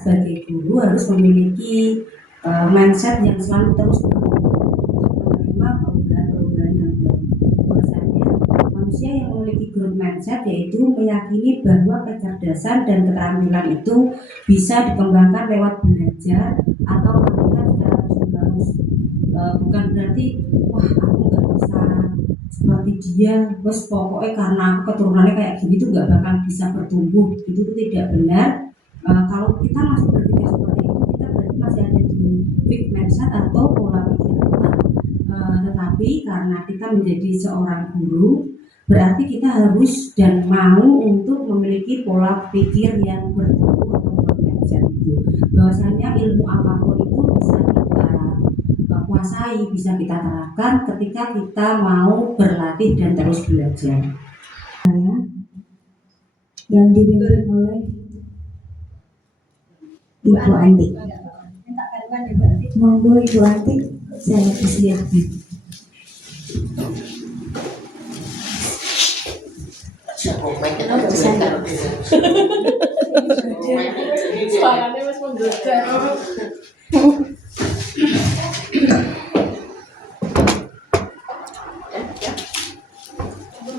sebagai guru harus memiliki mindset yang selalu terus menerima perubahan-perubahan yang baru. Bahwasanya manusia yang memiliki growth mindset yaitu meyakini bahwa kecerdasan dan keterampilan itu bisa dikembangkan lewat belajar atau latihan secara terus-menerus. Bukan berarti wah aku nggak bisa seperti dia, bos pokoknya karena aku keturunannya kayak gini tuh nggak bakal bisa bertumbuh. Itu tidak benar. Kalau kita masih berpikir seperti itu, kita berarti masih ada di fixed mindset atau pola pikir kita. Tetapi karena kita menjadi seorang guru, berarti kita harus dan mau untuk memiliki pola pikir yang bertumbuh atau growth mindset itu. Bahwasanya ilmu apapun itu bisa kita kuasai, bisa kita terapkan ketika kita mau berlatih dan terus belajar. Yang dipimpin oleh Ibu Anti. Monggo Ibu Anti, saya persilakan. Suaranya mas menggelegar.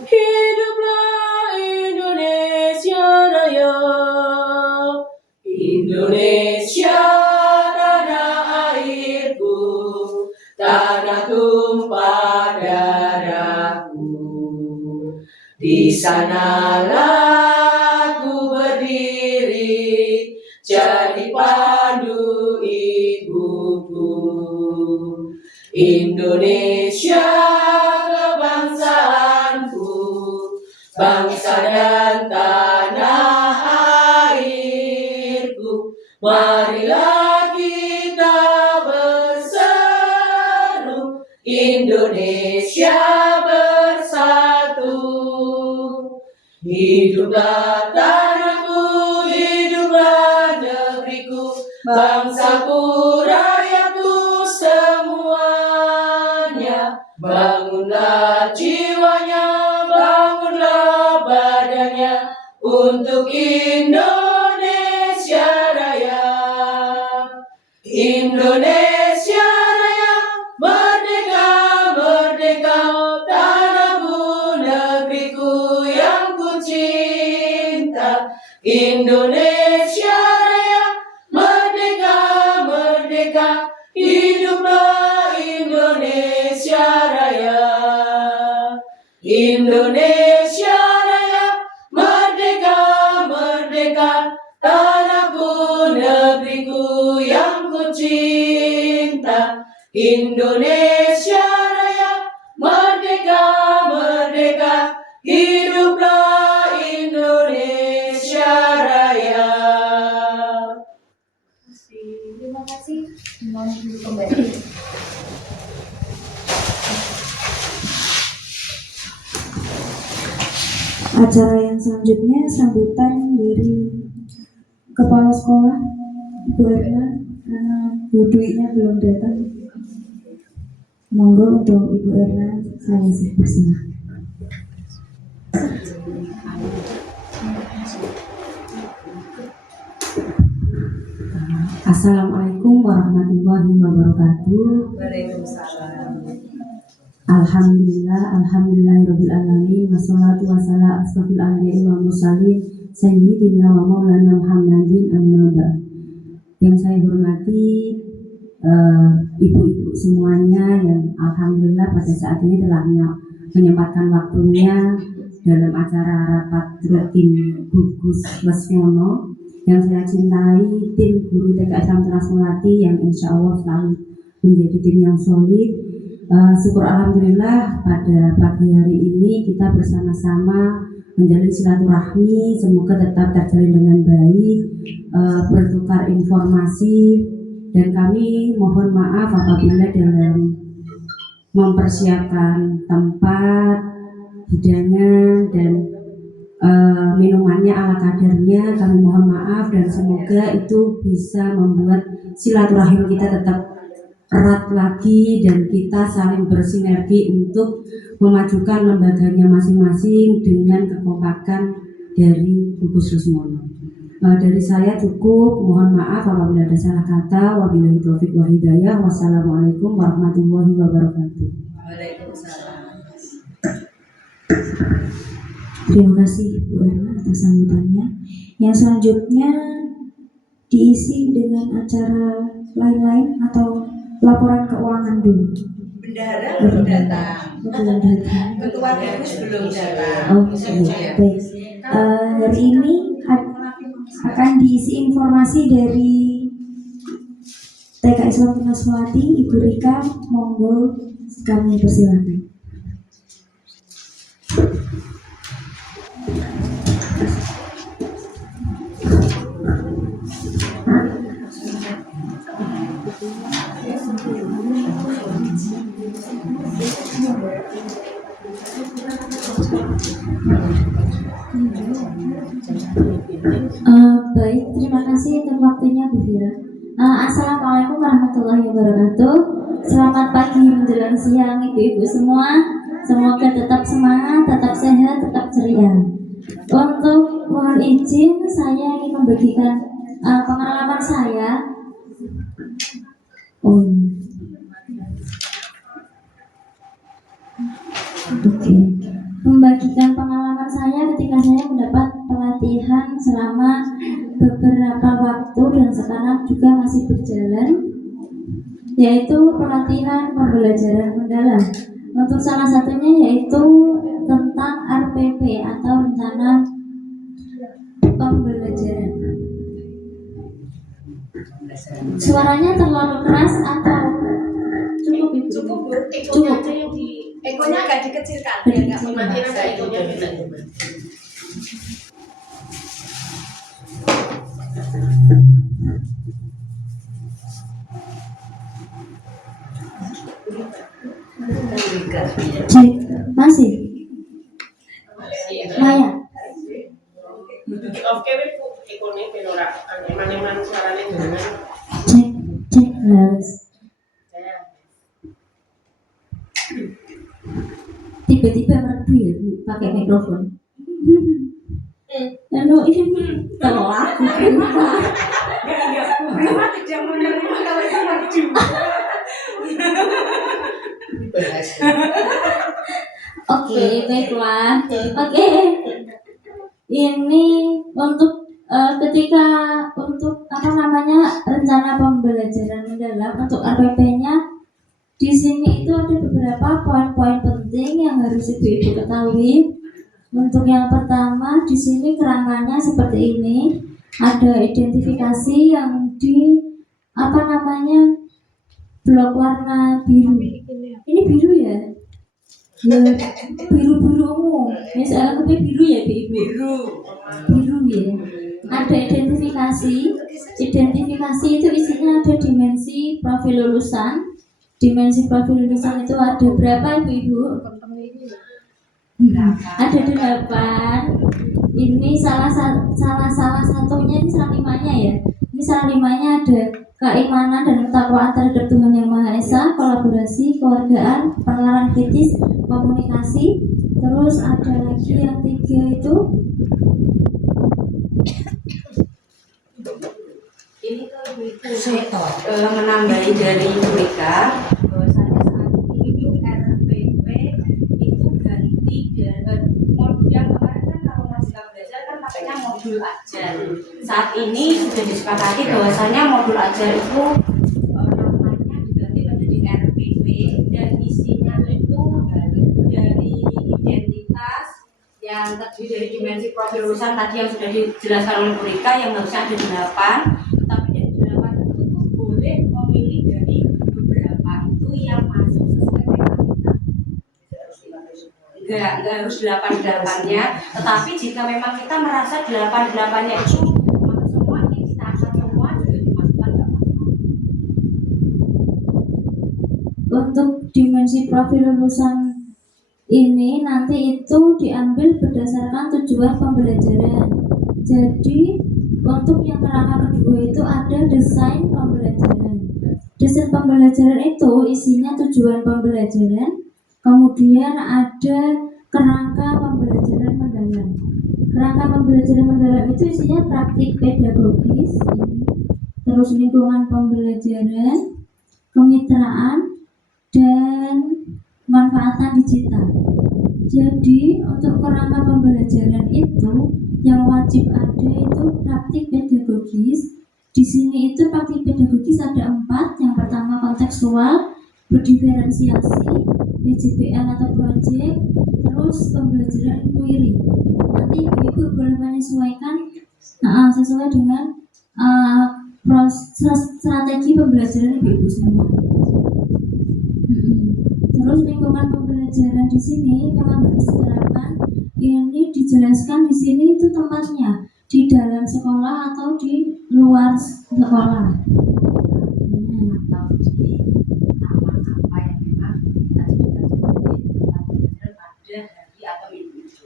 Hiduplah Indonesia Raya, Indonesia tanah airku, tanah tumpah darahku. Di sanalah ku berdiri, jadi pandu ibuku. Indonesia kebangsaanku, bangsa dan tanah airku. Marilah kita berseru, Indonesia bersatu. Hiduplah tanahku, hiduplah negeriku, bangsaku, rakyatku semuanya. Bangunlah jiwanya, bangunlah badannya untuk Indonesia Raya. Indonesia Raya, merdeka, merdeka, tanahku, negeriku yang ku cinta. Indonesia Raya, merdeka, merdeka, hiduplah Indonesia Raya. Indonesia Raya, merdeka, merdeka, tanahku, negeriku yang ku cinta. Indonesia Raya, merdeka, merdeka, hiduplah Indonesia Raya. Terima kasih. Mohon dulu kembali. Acara yang selanjutnya sambutan dari Kepala Sekolah Ibu Erna, karena Bu Dwi-nya belum datang. Monggo untuk Ibu Erna, saya persilakan. Assalamualaikum warahmatullahi wabarakatuh. Waalaikumsalam. Alhamdulillahirabbil alamin, wassalatu wassalamu asrofil anbiya'i wal mursalin sayyidina wa maulana Muhammadin amma ba'd. Yang saya hormati ibu-ibu semuanya yang alhamdulillah pada saat ini telah menyempatkan waktunya dalam acara rapat rutin Gugus Lesmono. Yang saya cintai, tim guru TK Islam Teras Melati yang insya Allah selalu menjadi tim yang solid. Syukur alhamdulillah pada pagi hari ini kita bersama-sama menjalin silaturahmi, semoga tetap terjalin dengan baik, bertukar informasi, dan kami mohon maaf apabila dalam mempersiapkan tempat, hidangan, dan minumannya ala kadarnya kami mohon maaf, dan semoga itu bisa membuat silaturahim kita tetap erat lagi dan kita saling bersinergi untuk memajukan lembaganya masing-masing dengan kekompakan dari Gugus Lesmono. Dari saya cukup, mohon maaf apabila ada salah kata. Wabillahi taufiq wal hidayah. Wassalamualaikum warahmatullahi wabarakatuh. Waalaikumsalam. Terima kasih Bu Erna atas sambutannya. Yang selanjutnya diisi dengan acara lain-lain atau laporan keuangan dulu. Bendahara belum datang. Belum datang. Ketua Binus belum datang. Oh, baik. Hari ini akan diisi informasi dari TK Islam Naswati, Ibu Rika, monggo kami persilakan. Baik, terima kasih untuk waktunya Bu Fira. Assalamualaikum warahmatullahi wabarakatuh. Selamat pagi menjelang siang ibu-ibu semua. Semoga tetap semangat, tetap sehat, tetap ceria. Untuk mohon izin, saya ingin membagikan pengalaman saya. Membagikan pengalaman saya ketika saya mendapat pelatihan selama beberapa waktu dan sekarang juga masih berjalan, yaitu pelatihan pembelajaran mendalam. Untuk salah satunya yaitu tentang RPP atau rencana pembelajaran. Suaranya terlalu keras atau cukup Ibu? Cukup Bu. Cukup. Aja yang di ekonya agak dikecilkan biar nggak mematiin agak ekonya bisa. Cek, masih? Maya? Oke, Bu, ekonomi penora, eman-eman suaranya dengan Cek, harus. Tiba-tiba merdu ya Bu, pakai mikrofon. Lalu ini kalau aku Kenapa tidak menerima kalau itu maju? Oke, baiklah. Oke. Ini untuk ketika untuk rencana pembelajaran mendalam untuk RPP-nya di sini itu ada beberapa poin-poin penting yang harus ibu-ibu ketahui. Untuk yang pertama di sini kerangkanya seperti ini. Ada identifikasi yang di blok warna biru. Ini biru ya? Ya, biru-biru umum. Misalnya aku biru ya, biru. Biru ya. Ada identifikasi. Identifikasi itu isinya ada dimensi profil lulusan. Dimensi profil lulusan itu ada berapa ibu-ibu? Ada 8. Ini salah satunya ini salah 5-nya ya. Ini salah 5-nya ada keimanan dan ketakwaan terhadap Tuhan Yang Maha Esa, kolaborasi, keluargaan, penalaran kritis, komunikasi. Terus ada lagi yang 3 itu Ini saya menambahi dari mereka bahwasanya saat ini RPP itu ganti dari modul yang kemarin kan kalau Merdeka Belajar kan pakainya modul ajar. Saat ini sudah disepakati bahwasanya modul ajar itu namanya diganti menjadi RPP dan isinya itu dari identitas yang terdiri dari dimensi profil lulusan tadi yang sudah dijelaskan oleh Bu Rika yang harusnya ada 8. Tapi dari 8 itu tuh boleh memilih dari beberapa itu yang masuk sesuai tema kita. Enggak harus 8-8-nya, tetapi jika memang kita merasa 8-8-nya itu masuk semua, yang kita angkat semua juga dimasukkan enggak apa-apa. untuk dimensi profil lulusan ini nanti itu diambil berdasarkan tujuan pembelajaran. Jadi untuk yang kerangka kedua itu ada desain pembelajaran. Desain pembelajaran itu isinya tujuan pembelajaran, kemudian ada kerangka pembelajaran mendalam. Kerangka pembelajaran mendalam itu isinya praktik pedagogis, terus lingkungan pembelajaran, kemitraan, dan manfaatan digital. Jadi untuk kerangka pembelajaran itu yang wajib ada itu praktik pedagogis. Di sini itu praktik pedagogis ada 4. Yang pertama kontekstual, berdiferensiasi, PJPL atau project, terus pembelajaran inquiry. Nanti ibu boleh menyesuaikan sesuai dengan proses strategi pembelajaran ibu semua. Terus lingkungan pembelajaran di sini memang harus diterapkan. Ini dijelaskan di sini itu tempatnya di dalam sekolah atau di luar sekolah. Atau di taman apa yang memang kita jadikan sebagai tempat belajar pada hari atau minggu itu.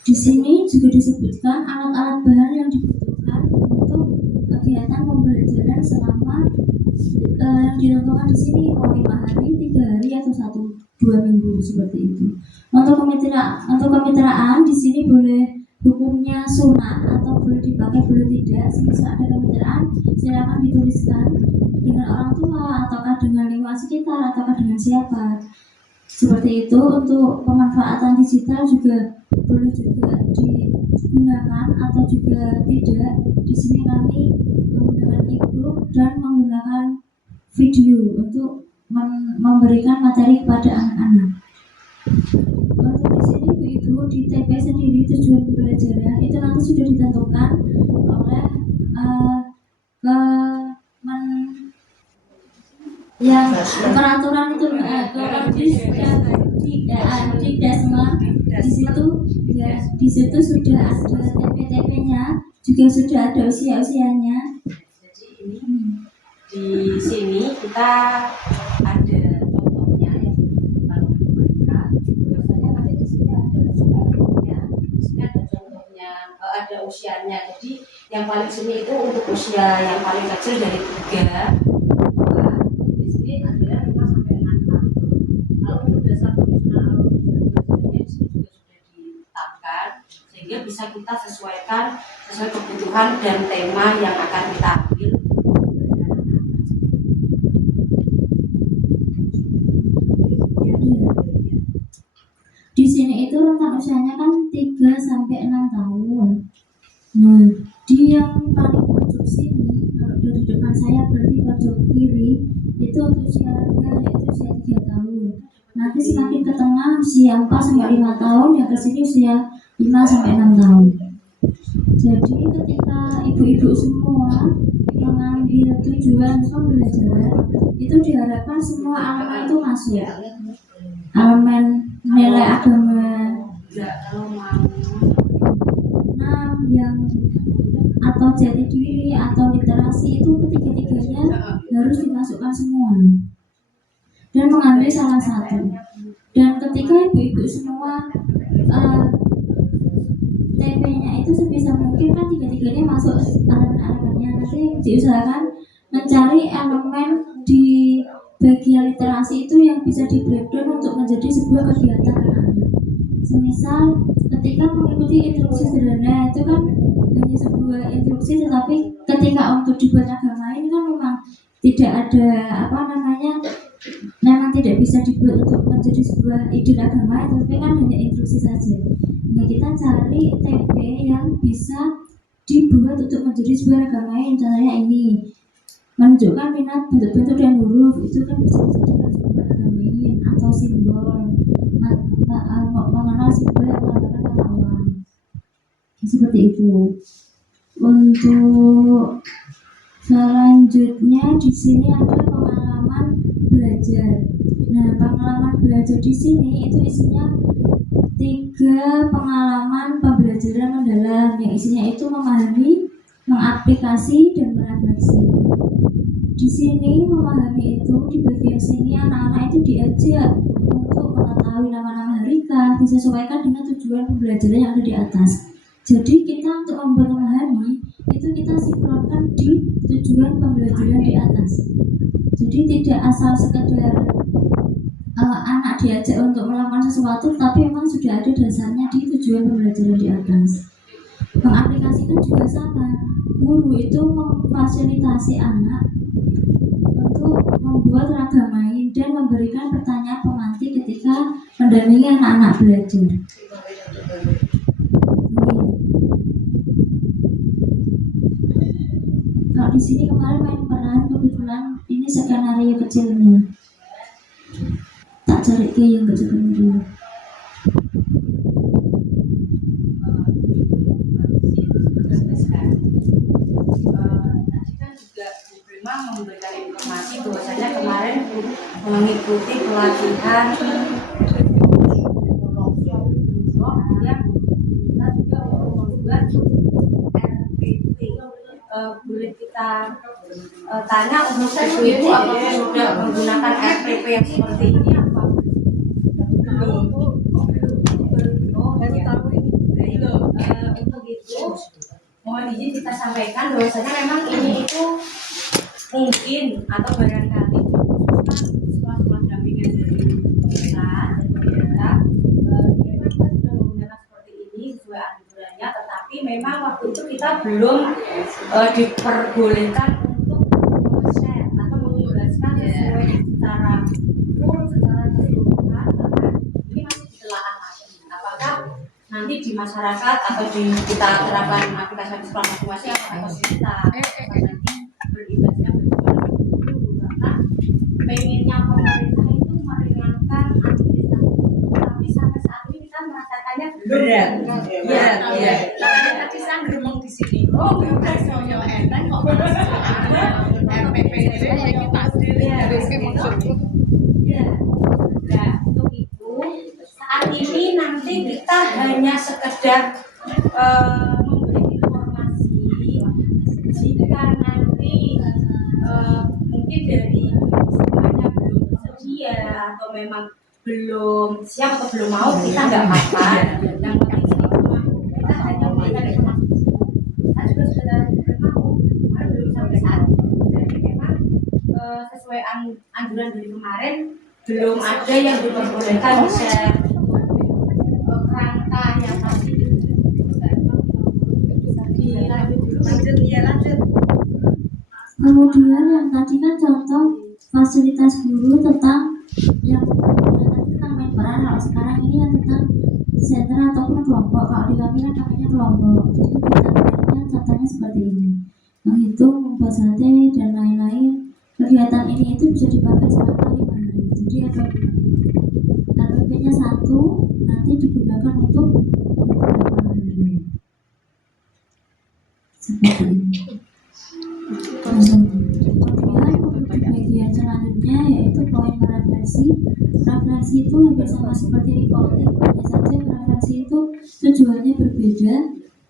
Di sini juga disebutkan alat-alat bahan yang dibutuhkan untuk kegiatan pembelajaran selama ditentukan di sini mau 5 hari, 3 hari atau 1-2 minggu seperti itu. Untuk kemitraan di sini boleh hukumnya sunat atau boleh dipakai boleh tidak. Semisal ada kemitraan silakan dituliskan dengan orang tua ataukah dengan lingkungan sekitar ataukah dengan siapa. Seperti itu. Untuk pemanfaatan digital juga boleh juga digunakan atau juga tidak. Di sini kami menggunakan e-book dan menggunakan video untuk memberikan materi kepada anak-anak. Untuk di sini ibu di TP sendiri tujuan pembelajaran itu nanti sudah ditentukan oleh yang peraturan itu di Desmond di situ sudah ada TP-TP-nya, juga sudah ada usia-usianya. Jadi ini di sini kita ada contohnya yang ditentukan oleh mereka. Biasanya nanti di sini ada contohnya, di sini ada contohnya, ada usianya. Jadi yang paling sini itu untuk usia yang paling kecil dari 3. Di sini adalah 5 sampai 6 tahun. Kalau untuk dasar fungsional belajarnya di sini juga sudah ditetapkan sehingga bisa kita sesuaikan sesuai kebutuhan dan tema yang akan kita ambil. Di sini itu rentang usianya kan 3 sampai 6 tahun. Nah, di yang paling pojok sini, kalau dari depan saya berarti pojok kiri, itu untuk usia rendah yaitu usia 3 tahun. Nanti semakin ke tengah usia 4 sampai 5 tahun, yang ke sini usia 5 sampai 6 tahun. Jadi ketika ibu-ibu semua mengambil tujuan pembelajaran, itu diharapkan semua elemen itu masuk. Elemen nilai agama yang atau jati diri atau literasi itu ketiga-tiganya harus dimasukkan semua dan mengambil salah satu. Dan ketika ibu-ibu semua TP-nya itu sebisa mungkin kan tiga-tiganya masuk elemen-elemennya, nanti diusahakan mencari elemen di bagian literasi itu yang bisa di breakdown untuk menjadi sebuah kegiatan anak-anak. Semisal ketika mengikuti instruksi sederhana itu kan hanya sebuah instruksi, tetapi ketika untuk dibuat agama ini kan memang tidak ada memang tidak bisa dibuat untuk menjadi sebuah ide agama, tapi kan hanya instruksi saja. Nah, kita cari TP yang bisa dibuat untuk menjadi sebuah agama. Contohnya ini menunjukkan minat bentuk-bentuk dan huruf, itu kan bisa dijadikan sebuah agamain atau simbol, mengenal simbol yang melambangkan kata Allah. Seperti itu. Untuk selanjutnya di sini ada pengalaman belajar. Nah, pengalaman belajar di sini itu isinya 3 pengalaman pembelajaran mendalam, yang isinya itu memahami, mengaplikasi, dan merefleksi. Di sini memahami itu di bagian sini anak-anak itu diajak untuk mengetahui nama-nama harika disesuaikan dengan tujuan pembelajaran yang ada di atas. Jadi kita untuk memahami itu kita sinkronkan di tujuan pembelajaran di atas. Jadi tidak asal sekedar anak diajak untuk melakukan sesuatu, tapi memang sudah ada dasarnya di tujuan tujuan pembelajaran di atas. Mengaplikasikan juga sama. Guru itu memfasilitasi anak untuk membuat ragam main dan memberikan pertanyaan pemantik ketika mendampingi anak-anak belajar. Kalau di sini kemarin main peran, kebetulan ini skenario kecilnya. Tak cari ke yang kecil dulu. Tadi kan juga Bu Prima memberikan informasi bahwasanya kemarin mengikuti pelatihan yang kita juga membuat RPP. Boleh kita tanya untuk ibu apakah sudah menggunakan RPP yang seperti ini apa? Baru tahu ini. Baik, untuk itu mohon izin kita sampaikan bahwasanya memang ini itu mungkin atau barangkali sekolah-sekolah dampingan dari pusat dan pemerintah ini memang kita sudah menggunakan seperti ini sesuai aturannya, tetapi memang waktu itu kita belum diperbolehkan untuk share atau mengibarkan sesuai secara full, secara keseluruhan, karena ini masih ditelaah lagi apakah nanti di masyarakat atau di kita terapkan aplikasi sekolah masing-masing atau kita nanti beribadah karena pengennya pemerintah itu meringankan administrasi, tapi sampai saat ini kita merasakannya berat. Iya. Tadi saya ngomong di sini. Oh, bukan soalnya enteng kok RPP itu ya kita sendiri harus maksudku. Ya. Nah, untuk itu saat ini nanti kita hanya sekedar memberi informasi jika nanti mungkin dari semuanya belum tersedia atau memang belum siap atau belum mau, kita nggak apa-apa. Yang penting sih cuma kita hanya memberikan informasi. Kita juga sudah mau, kemarin belum sampai saat itu. Jadi memang sesuai anjuran dari kemarin belum ada yang diperbolehkan bisa kerangka yang pasti. Lanjut. Kemudian yang tadi kan contoh fasilitas guru tentang yang tadi tentang main peran. Kalau sekarang ini yang tentang sentra ataupun kelompok. Kalau di kami kan namanya kelompok. Jadi kegiatan contohnya seperti ini: menghitung, membuat sate dan lain-lain. Kegiatan ini itu bisa dipakai selama 5 hari. Jadi ada RPP-nya 1 nanti digunakan untuk beberapa hari. Seperti ini. Kemudian untuk bagian selanjutnya yaitu poin refleksi. Refleksi itu hampir sama seperti recording, hanya saja refleksi itu tujuannya berbeda.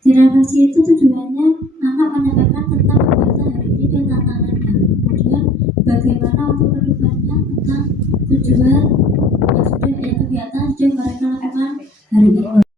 Di refleksi itu tujuannya anak menyampaikan tentang kegiatan hari ini dan tantangannya. Kemudian bagaimana untuk kedepannya tentang tujuan yang sudah kegiatan sudah mereka lakukan hari ini.